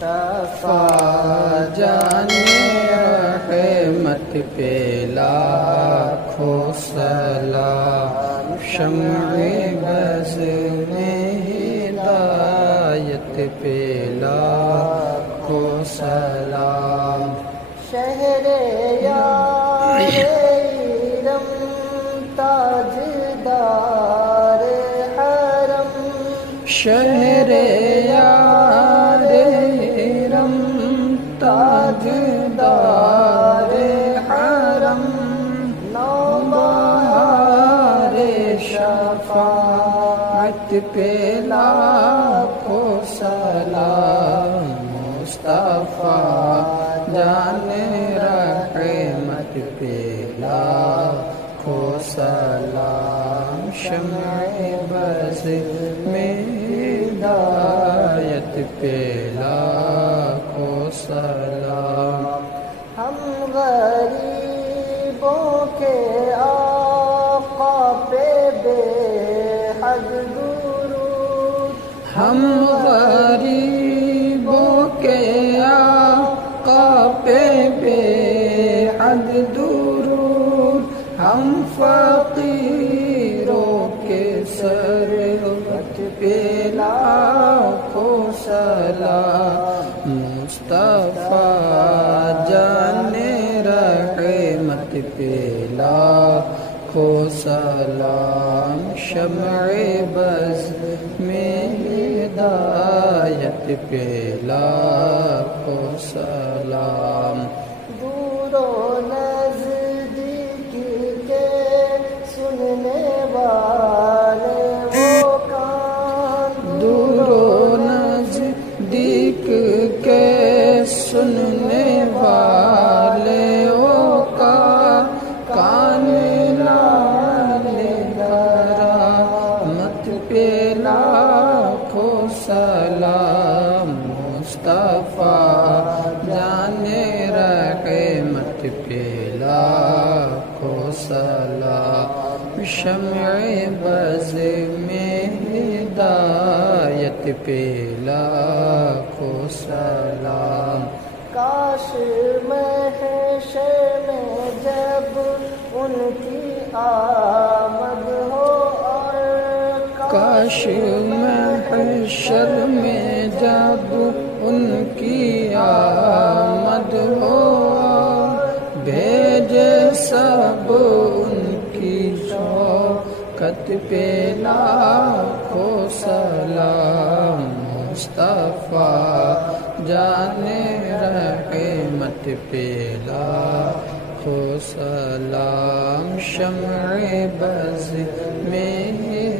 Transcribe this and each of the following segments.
مصطفیٰ جان رحمت پہ لاکھوں سلام، شمع بز میں ہدایت پہ لاکھوں سلام، شہر یارم تاجدار حرم، شہر یارم تاجدار حرم، نوبہار شفاعت پہ لاکھوں سلام، مصطفیٰ جان رحمت پہ لاکھوں سلام، شمع بز میں ہدایت پہ لاکھوں سلام، ہم غریبوں کے آقا پہ بے حد درود، ہم غریبوں کے آقا پہ بے حد درود، ہم فقیروں کے ثروت پہ لاکھوں سلام، مصطفیٰ جان رحمت پہ لاکھوں سلام، شمع بز میں ہدایت پہ لاکھوں سلام، دور و نزدیک کے سننے والے وہ کان، دور و نزدیک کے سننے والے وہ کان لالے کرامت پہ لاکھوں سلام، مصطفیٰ جان رحمت پہ لاکھوں سلام، شمع بز میں ہدایت پہ لاکھوں سلام، کاش محشر میں جب ان کی آمد ہو، اور کاش محشر میں جب ان کی آمد ہو، بھیجے سب ان کی شوکت پہ لاکھوں سلام، مصطفیٰ جان رحمت پہ لاکھوں سلام، شمع بز میں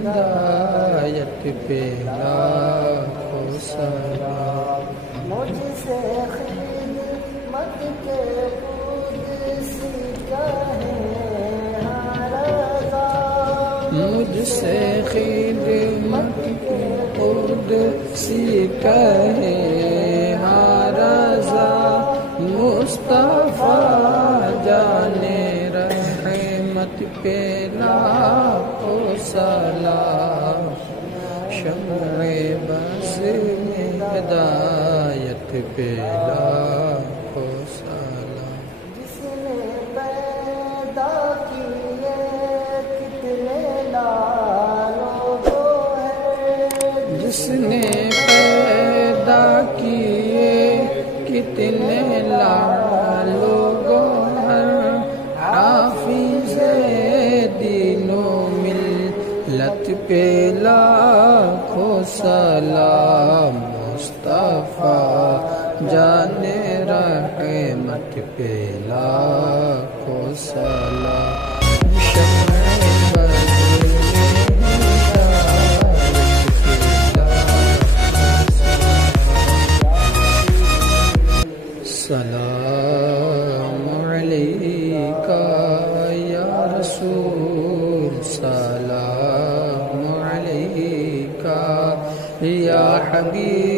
ہدایت پہ لاکھوں سلام، مجھ سے خدمت کے قدسی کہیں ہر رضا، مجھ سے خدمت کے قدسی کہے ہر رضا، مصطفیٰ جان رحمت پہ لاکھوں سلام، شمع بز میں ہدایت پہ لاکھوں سلام، جس نے پیدا کیے کتنے لالوں کو ہے، جس نے پیدا کیے کتنے لالوں گوہر، حافظ دین و ملت پہ لاکھوں سلام، مصطفیٰ جان رحمت پہ لاکھوں سلام، شمع بز میں ہدایت پہ لاکھوں سلام علیکہ یا رسول، سلام علیکہ یا حبیب